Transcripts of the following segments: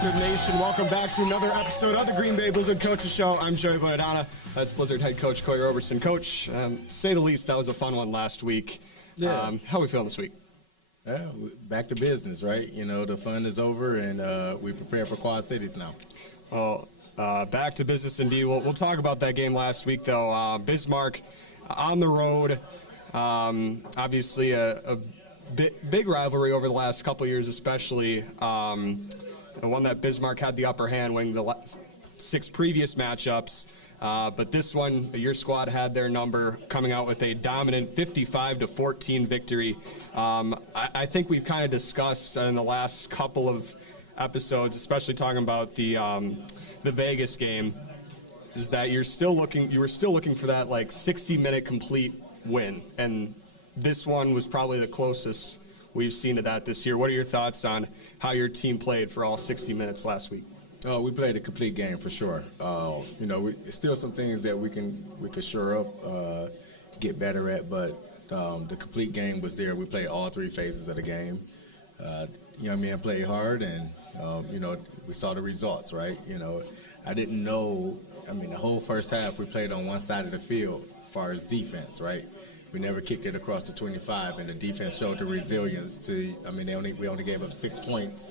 Blizzard Nation? Welcome back to another episode of the Green Bay Blizzard Coaches Show. I'm Joey Bonadonna. That's Blizzard head coach Corey Roberson. Coach, to say the least, that was a fun one last week. Yeah. How are we feeling this week? Yeah, back to business, right? You know, the fun is over, and we prepare for Quad Cities now. Well, back to business indeed. We'll talk about that game last week, though. Bismarck on the road. Obviously, a big rivalry over the last couple years, especially. The one that Bismarck had the upper hand winning the 6 previous matchups. But this one, your squad had their number, coming out with a dominant 55-14 victory. I think we've kind of discussed in the last couple of episodes, especially talking about the Vegas game, is that you were still looking for that like 60-minute complete win, and this one was probably the closest we've seen to that this year. What are your thoughts on how your team played for all 60 minutes last week? We played a complete game for sure. You know, still some things that we could shore up, get better at, but the complete game was there. We played all 3 phases of the game. Young men played hard, and you know, we saw the results, right? You know, I didn't know. I mean, the whole first half we played on one side of the field, as far as defense, right? We never kicked it across the 25, and the defense showed the resilience to. I mean, we only gave up 6 points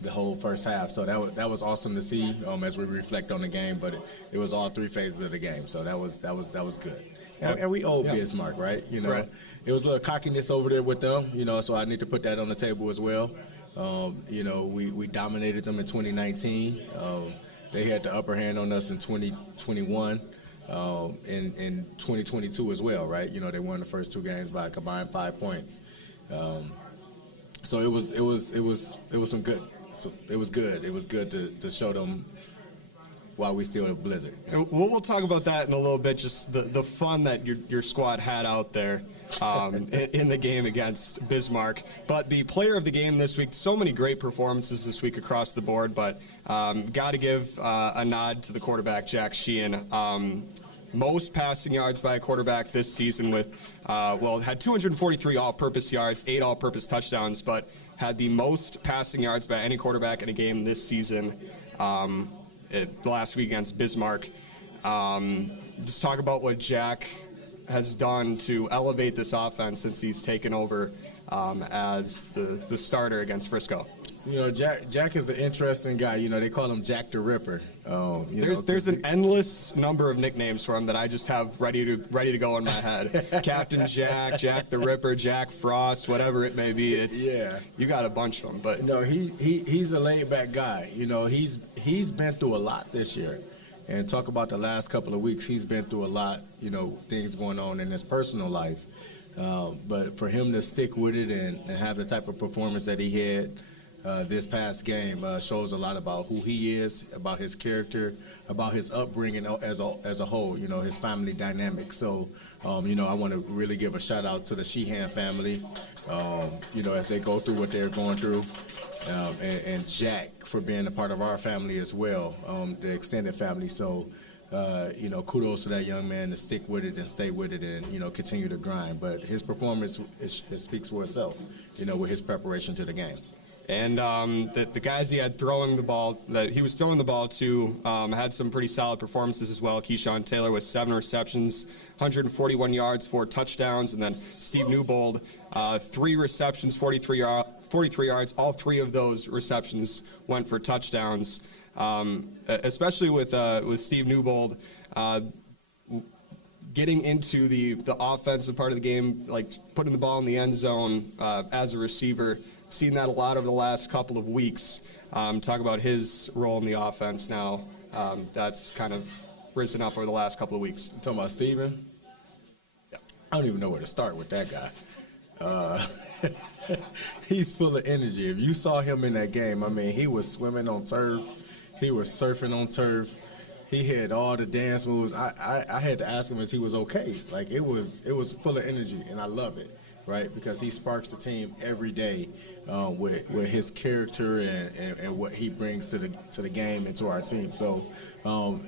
the whole first half, so that was awesome to see as we reflect on the game. But it was all 3 phases of the game, so that was good. And we owe Bismarck, right? You know, right. It was a little cockiness over there with them, you know. So I need to put that on the table as well. You know, we dominated them in 2019. They had the upper hand on us in 2021. In 2022 as well, right? You know, they won the first 2 games by a combined 5 points. So it was some good. So it was good. It was good to show them why we still have Blizzard. We'll talk about that in a little bit. Just the fun that your squad had out there in the game against Bismarck. But the player of the game this week, so many great performances this week across the board. But got to give a nod to the quarterback, Jack Sheehan. Most passing yards by a quarterback this season with, had 243 all-purpose yards, 8 all-purpose touchdowns, but had the most passing yards by any quarterback in a game this season last week against Bismarck. Just talk about what Jack has done to elevate this offense since he's taken over as the starter against Frisco. You know, Jack is an interesting guy. You know, they call him Jack the Ripper. There's an endless number of nicknames for him that I just have ready to go in my head. Captain Jack, Jack the Ripper, Jack Frost, whatever it may be. You got a bunch of them. But no, he's a laid back guy. You know, he's been through a lot this year. And talk about the last couple of weeks, he's been through a lot. You know, things going on in his personal life. But for him to stick with it and have the type of performance that he had this past game shows a lot about who he is, about his character, about his upbringing as a whole, you know, his family dynamic. So, you know, I want to really give a shout out to the Sheehan family, you know, as they go through what they're going through, and Jack for being a part of our family as well, the extended family. So, you know, kudos to that young man to stick with it and stay with it and, you know, continue to grind. But his performance, it speaks for itself, you know, with his preparation to the game. And the guys he had throwing the ball, that he was throwing the ball to, had some pretty solid performances as well. Keyshawn Taylor with 7 receptions, 141 yards, 4 touchdowns. And then Steve Newbold, 3 receptions, 43 yards. All 3 of those receptions went for touchdowns. Especially with Steve Newbold getting into the offensive part of the game, like putting the ball in the end zone as a receiver. Seen that a lot over the last couple of weeks. Talk about his role in the offense now. That's kind of risen up over the last couple of weeks. You talking about Steven? Yeah. I don't even know where to start with that guy. He's full of energy. If you saw him in that game, I mean, he was swimming on turf. He was surfing on turf. He had all the dance moves. I had to ask him if he was okay. Like, it was full of energy, and I love it. right? Because he sparks the team every day with his character and what he brings to the game and to our team. So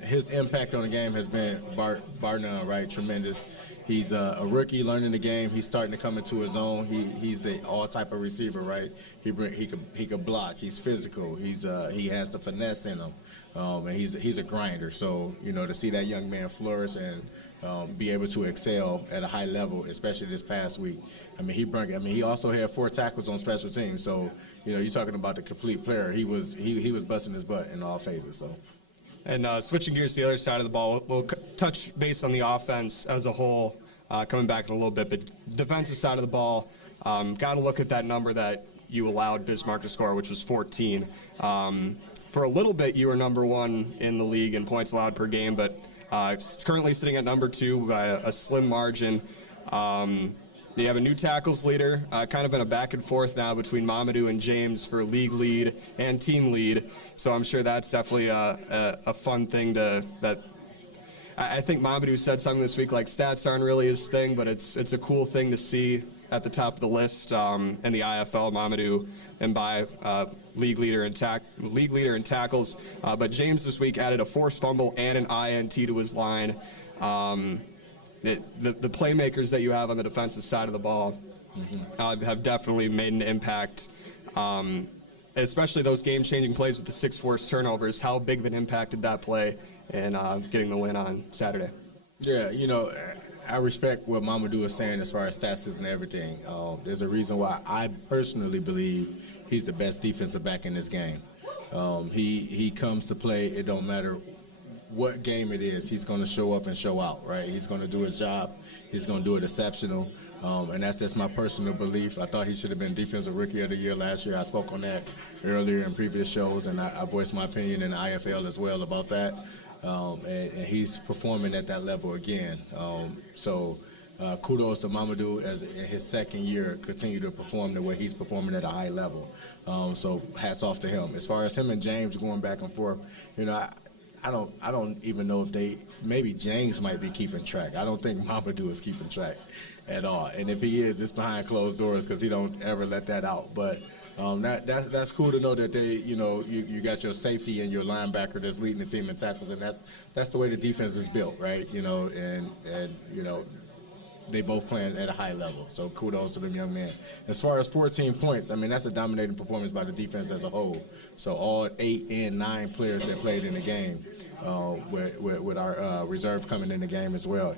his impact on the game has been bar none, right? Tremendous. He's a rookie learning the game. He's starting to come into his own. He's the all type of receiver, right? He could block. He's physical. He has the finesse in him, and he's a grinder. So to see that young man flourish and be able to excel at a high level, especially this past week. He also had 4 tackles on special teams. So you're talking about the complete player. He was busting his butt in all phases. So. And switching gears to the other side of the ball, we'll touch base on the offense as a whole, coming back in a little bit. But defensive side of the ball, got to look at that number that you allowed Bismarck to score, which was 14. For a little bit, you were number 1 in the league in points allowed per game, but it's currently sitting at number 2 by a slim margin. You have a new tackles leader, kind of been a back and forth now between Mamadou and James for league lead and team lead. So I'm sure that's definitely a fun thing that I think Mamadou said something this week like stats aren't really his thing, but it's a cool thing to see at the top of the list in the IFL. Mamadou and by league leader in tackles. But James this week added a forced fumble and an INT to his line. The playmakers that you have on the defensive side of the ball have definitely made an impact, especially those game-changing plays with the 6 forced turnovers. How big of an impact did that play in getting the win on Saturday? Yeah, I respect what Mamadou is saying as far as stats and everything. There's a reason why I personally believe he's the best defensive back in this game. He comes to play. It don't matter what game it is, he's going to show up and show out, right? He's going to do his job. He's going to do it exceptional, and that's just my personal belief. I thought he should have been Defensive Rookie of the Year last year. I spoke on that earlier in previous shows, and I voiced my opinion in the IFL as well about that, and he's performing at that level again. Kudos to Mamadou as in his second year continue to perform the way he's performing at a high level. So hats off to him. As far as him and James going back and forth, I don't even know if maybe James might be keeping track. I don't think Mamadou is keeping track at all. And if he is, it's behind closed doors because he don't ever let that out. But that's cool to know that you got your safety and your linebacker that's leading the team in tackles, and that's the way the defense is built, right? They both playing at a high level. So kudos to them young men. As far as 14 points, that's a dominating performance by the defense as a whole. So all 8 and 9 players that played in the game, with our reserve coming in the game as well.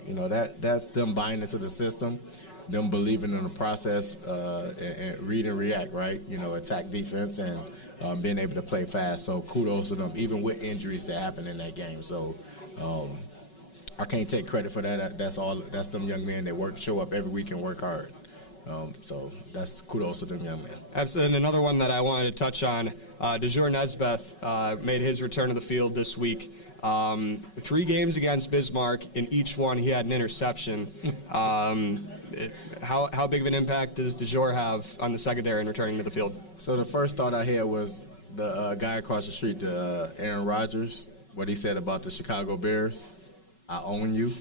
That's them buying into the system, them believing in the process, and read and react, right? Attack defense and being able to play fast. So kudos to them, even with injuries that happened in that game. So I can't take credit for that. That's them young men that show up every week and work hard. So that's kudos to them young men. Absolutely. And another one that I wanted to touch on, DeJour Nesbeth made his return to the field this week. 3 games against Bismarck. In each one, he had an interception. How big of an impact does DeJour have on the secondary in returning to the field? So the first thought I had was the guy across the street, Aaron Rodgers, what he said about the Chicago Bears. I own you.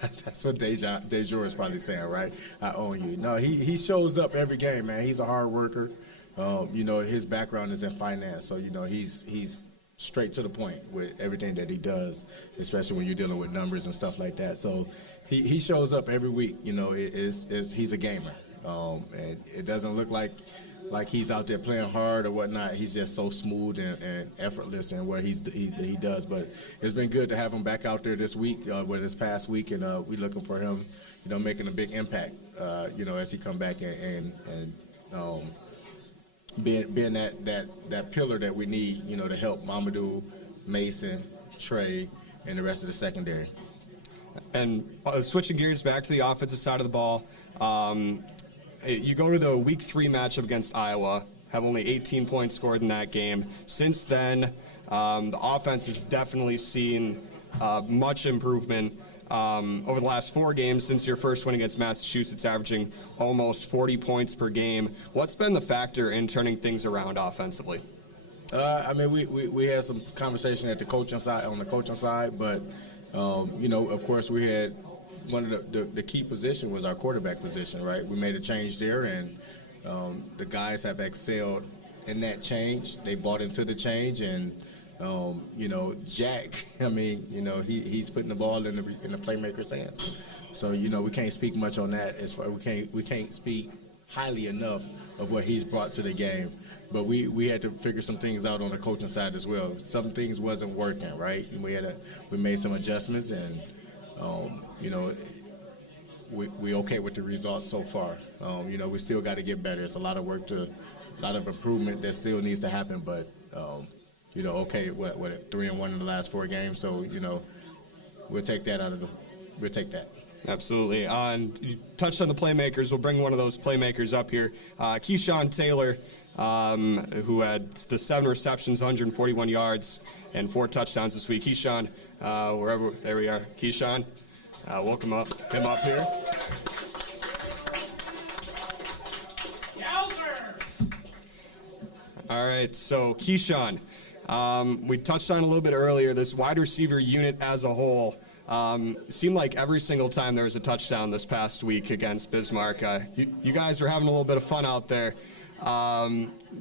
That's what DeJour is probably saying, right? I own you. No, he shows up every game, man. He's a hard worker. His background is in finance, so he's straight to the point with everything that he does, especially when you're dealing with numbers and stuff like that. So he shows up every week. He's a gamer, and it doesn't look like he's out there playing hard or whatnot. He's just so smooth and effortless in what he does. But it's been good to have him back out there this week, with this past week, and we're looking for him, making a big impact, as he come back and being that pillar that we need, to help Mamadou, Mason, Trey, and the rest of the secondary. And switching gears back to the offensive side of the ball, you go to the Week 3 matchup against Iowa, have only 18 points scored in that game. Since then, the offense has definitely seen much improvement over the last 4 games since your first win against Massachusetts, averaging almost 40 points per game. What's been the factor in turning things around offensively? We had some conversation at the coaching side, but of course we had one of the key position was our quarterback position, right? We made a change there, and the guys have excelled in that change. They bought into the change, and Jack, I mean, he's putting the ball in the playmaker's hands. So, we can't speak much on that. As far we can't speak highly enough of what he's brought to the game. But we had to figure some things out on the coaching side as well. Some things wasn't working, right? And we made some adjustments, and we okay with the results so far. We still got to get better. It's a lot of work, a lot of improvement that still needs to happen. But okay, what 3-1 in the last 4 games. So we'll take that we'll take that. Absolutely. And you touched on the playmakers. We'll bring one of those playmakers up here. Keyshawn Taylor, who had the 7 receptions, 141 yards, and 4 touchdowns this week. Keyshawn, there we are. Keyshawn, welcome him up here. All right, so Keyshawn, we touched on a little bit earlier, this wide receiver unit as a whole. Seemed like every single time there was a touchdown this past week against Bismarck. You guys are having a little bit of fun out there.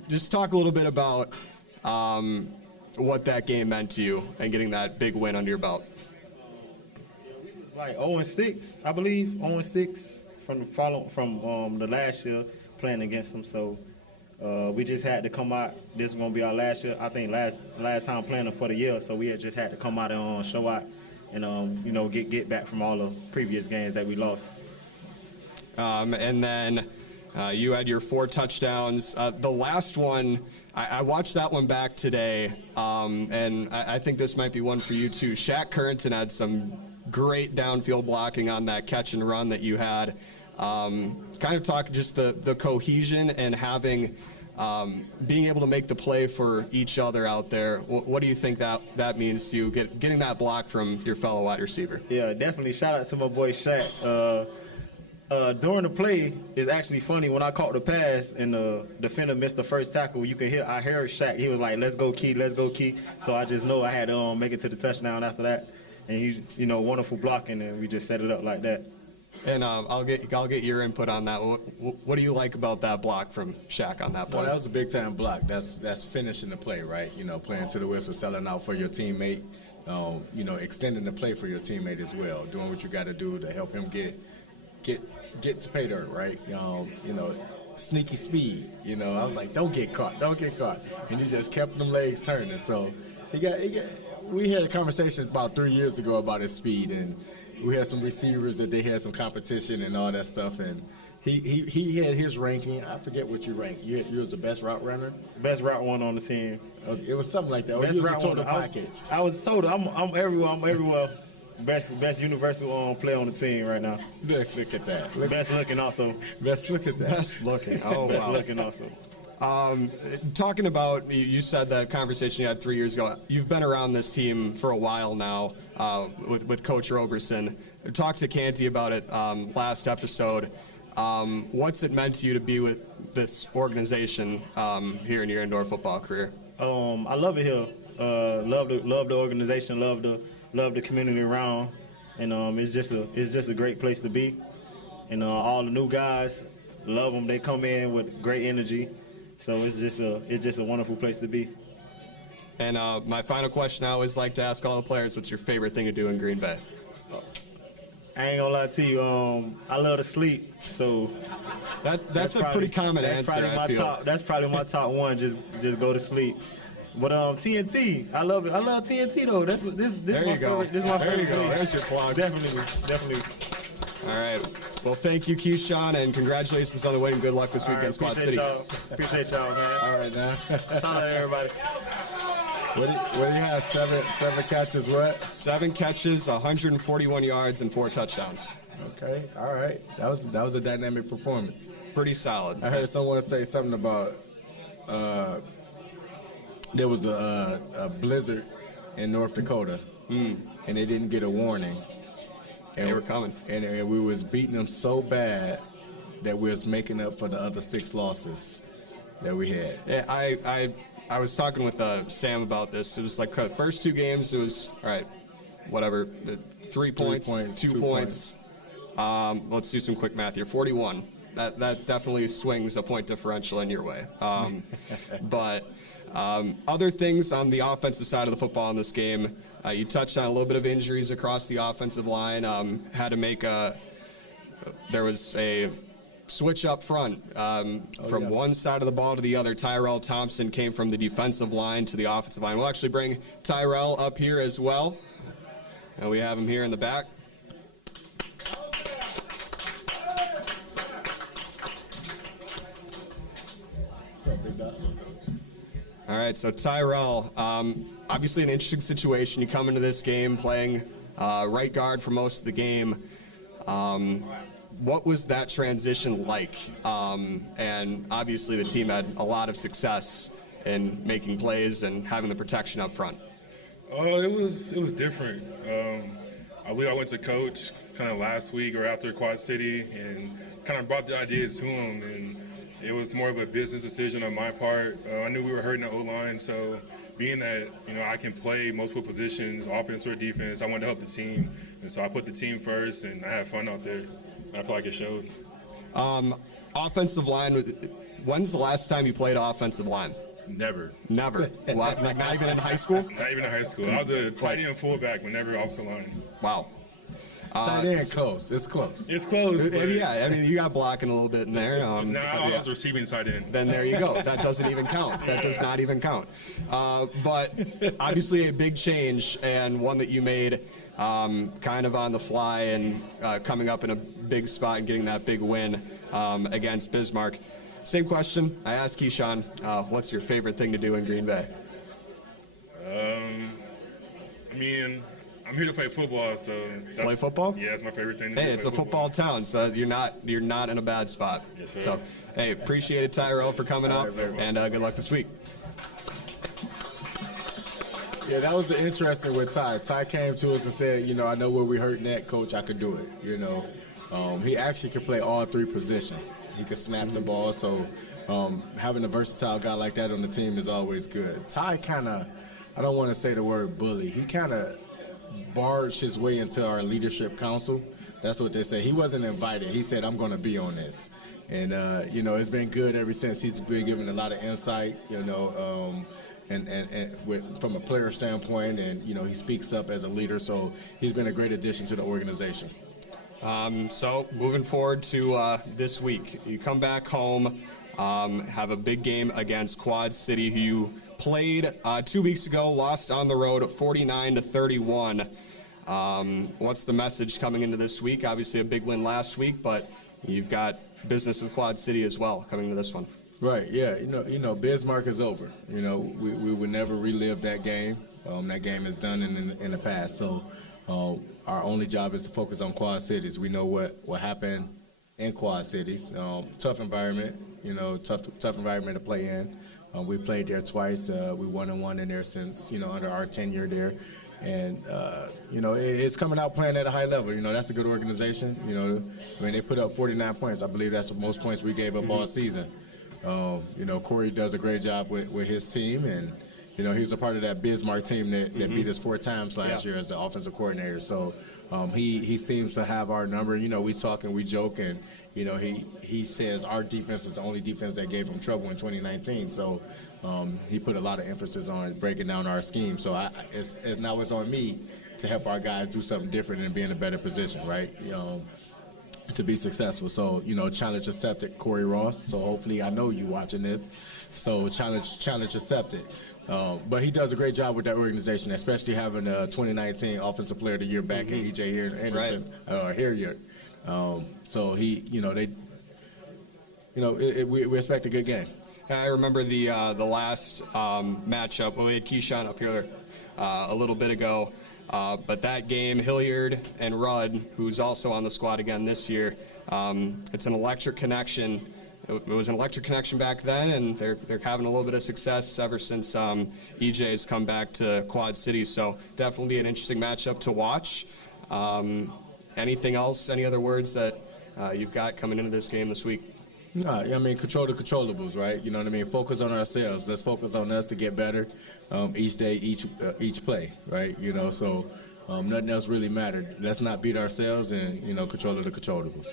Just talk a little bit about what that game meant to you and getting that big win under your belt. Like 0-6, I believe, 0-6 from the last year playing against them. So we just had to come out. This was gonna be our last year. I think last time playing them for the year. So we just had to come out and show out and get back from all the previous games that we lost. And then you had your 4 touchdowns. The last one, I watched that one back today, and I think this might be one for you too. Shaq Currington had some great downfield blocking on that catch and run that you had. Kind of talk just the cohesion and having being able to make the play for each other out there. What do you think that means to you, getting that block from your fellow wide receiver? Yeah, definitely. Shout out to my boy Shaq. During the play, it's actually funny. When I caught the pass and the defender missed the first tackle, I heard Shaq. He was like, "Let's go, Key, let's go, Key." So I just know I had to make it to the touchdown after that. And he's, wonderful blocking, and we just set it up like that. And I'll get your input on that. What do you like about that block from Shaq on that play? Well, that was a big time block. That's finishing the play, right? Playing to the whistle, selling out for your teammate. Extending the play for your teammate as well. Doing what you got to do to help him get to pay dirt, right? Sneaky speed. I was like, don't get caught, and he just kept them legs turning. So we had a conversation about 3 years ago about his speed, and we had some receivers that they had some competition and all that stuff, and he had his ranking. I forget what you ranked. You was the best route runner? Best route one on the team. It was something like that. Best you was route the total one. package. I was told I'm everywhere. Best universal player on the team right now. Look at that. Best looking also. Look at that. Best looking. Oh, Best wow. looking also. Talking about, you said that conversation you had 3 years ago. You've been around this team for a while now with Coach Roberson. We talked to Canty about it last episode. What's it meant to you to be with this organization here in your indoor football career? I love it here. Love the organization. Love the community around, and it's just a great place to be. And all the new guys, love them. They come in with great energy. So it's just a wonderful place to be. And my final question, I always like to ask all the players, what's your favorite thing to do in Green Bay? I ain't gonna lie to you. I love to sleep. So that's a pretty common answer. I feel. That's probably my top one. Just go to sleep. But TNT, I love it. I love TNT though. This there my you go. favorite. This is my there favorite. You go. Place. There's your plug. Definitely. All right. Well, thank you, Keyshawn, and congratulations on the win. Good luck this week against Quad City. Appreciate y'all, man. All right, now. Shout out to everybody. What do you have? Seven catches, what? 7 catches, 141 yards, and 4 touchdowns. Okay, all right. That was a dynamic performance. Pretty solid. I heard someone say something about there was a blizzard in North Dakota, and they didn't get a warning. And they were coming. And we was beating them so bad that we was making up for the other 6 losses that we had. Yeah, I was talking with Sam about this. It was like the first 2 games, it was, all right, whatever, 3 points, 2 points. Let's do some quick math here. 41. That definitely swings a point differential in your way. But other things on the offensive side of the football in this game, you touched on a little bit of injuries across the offensive line. Had to make there was a switch up front from one side of the ball to the other. Tyrell Thompson came from the defensive line to the offensive line. We'll actually bring Tyrell up here as well. And we have him here in the back. All right, so Tyrell, obviously an interesting situation. You come into this game playing right guard for most of the game. What was that transition like? And obviously the team had a lot of success in making plays and having the protection up front. It was different. I believe I went to coach kind of last week or after Quad City and kind of brought the idea to him, and it was more of a business decision on my part. I knew we were hurting the O-line, so being that, I can play multiple positions, offense or defense, I wanted to help the team. And so I put the team first, and I had fun out there. I feel like it showed. Offensive line, when's the last time you played offensive line? Never. Never? What, like not even in high school? Not even in high school. I was a tight end fullback, but never offensive line. Wow. Tight end close. It's close. It's close. Yeah, I mean, you got blocking a little bit in there. I was receiving tight end. Then there you go. That doesn't even count. That does not even count. But obviously a big change, and one that you made kind of on the fly and coming up in a big spot and getting that big win against Bismarck. Same question I asked Keyshawn. What's your favorite thing to do in Green Bay? I'm here to play football, so Play football? Yeah, it's my favorite thing to do. Hey, it's a football town, so you're not in a bad spot. Yes, sir. So, hey, appreciate it, Tyrell, for coming up, and good luck this week. Yeah, that was the interesting with Ty. Ty came to us and said, I know where we hurting at, Coach. I could do it. He actually could play all three positions. He could snap the ball, so having a versatile guy like that on the team is always good. Ty kind of, I don't want to say the word bully. He kind of barged his way into our leadership council. That's what they say. He wasn't invited. He said, I'm going to be on this. And, it's been good ever since. He's been given a lot of insight, and from a player standpoint, and, he speaks up as a leader. So he's been a great addition to the organization. So moving forward to this week, you come back home, have a big game against Quad City, who you played 2 weeks ago, lost on the road 49-31. What's the message coming into this week? Obviously a big win last week, but you've got business with Quad City as well coming into this one. Right, yeah. Bismarck is over. We would never relive that game. That game is done in the past. So our only job is to focus on Quad Cities. We know what happened in Quad Cities. Tough environment, tough environment to play in. We played there twice. We 1-1 in there since, under our tenure there. And, it's coming out playing at a high level. That's a good organization. They put up 49 points. I believe that's the most points we gave up all season. Corey does a great job with his team. And, he was a part of that Bismarck team that beat us 4 times last year as the offensive coordinator. So he seems to have our number. We talk and we joke, and he says our defense is the only defense that gave him trouble in 2019. So he put a lot of emphasis on breaking down our scheme. So now it's on me to help our guys do something different and be in a better position, right? To be successful. So, challenge accepted, Corey Ross. So hopefully I know you watching this. So challenge accepted. But he does a great job with that organization, especially having a 2019 Offensive Player of the Year back in E.J. Anderson, Hilliard. So we expect a good game. I remember the last matchup when we had Keyshawn up here a little bit ago. But that game, Hilliard and Rudd, who's also on the squad again this year, it's an electric connection. It was an electric connection back then, and they're having a little bit of success ever since EJ's come back to Quad City. So definitely an interesting matchup to watch. Anything else? Any other words that you've got coming into this game this week? No, control the controllables, right? You know what I mean? Focus on ourselves. Let's focus on us to get better each day, each play, right? So Nothing else really mattered. Let's not beat ourselves and, control the controllables.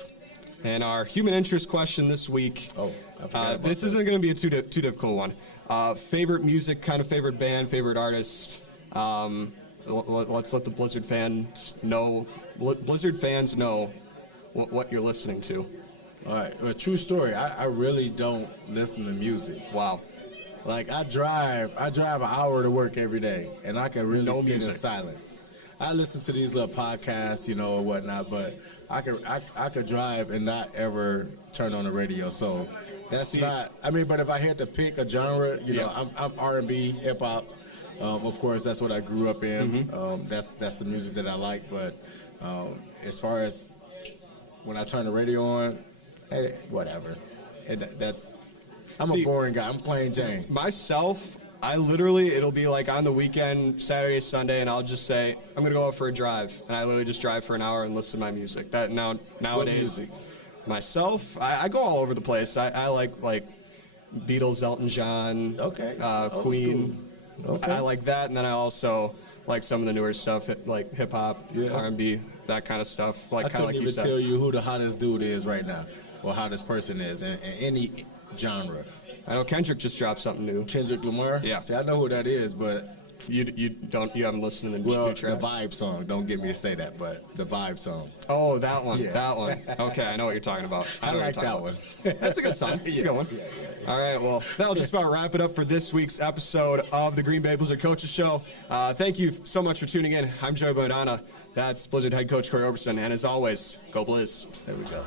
And our human interest question this week. Oh, I forgot about this that. isn't going to be a too difficult one. Favorite music, kind of favorite band, favorite artist. Let's let the Blizzard fans know. Blizzard fans know what you're listening to. All right, a true story. I really don't listen to music. Wow. Like I drive an hour to work every day, and I can really No sit music. in silence. I listen to these little podcasts, or whatnot, but I could drive and not ever turn on the radio. So that's not. I mean, but if I had to pick a genre, I'm R&B, hip hop. Of course, that's what I grew up in. That's the music that I like. But as far as when I turn the radio on, hey, whatever. I'm a boring guy. I'm plain Jane. Myself, it'll be like on the weekend, Saturday, Sunday, and I'll just say, I'm going to go out for a drive. And I literally just drive for an hour and listen to my music. Nowadays, What music? Myself, I go all over the place. I like Beatles, Elton John, Okay. Queen. School. Okay. I like that, and then I also like some of the newer stuff, like hip hop, Yeah. R&B, that kind of stuff. I Kind of couldn't like you even said. tell you who the hottest dude is right now, or how this person is in any genre. I know Kendrick just dropped something new. Kendrick Lamar? Yeah. See, I know who that is, but You haven't listened to the well, new track? the Vibe song. Don't get me to say that, but the Vibe song. Oh, that one. Yeah. That one. Okay, I know what you're talking about. I know what like you're that talking one. about. That's a good song. It's a good one. All right, well, that'll just about wrap it up for this week's episode of the Green Bay Blizzard Coaches Show. Thank you so much for tuning in. I'm Joey Bonadonna. That's Blizzard head coach Corey Roberson. And as always, go Blizz. There we go.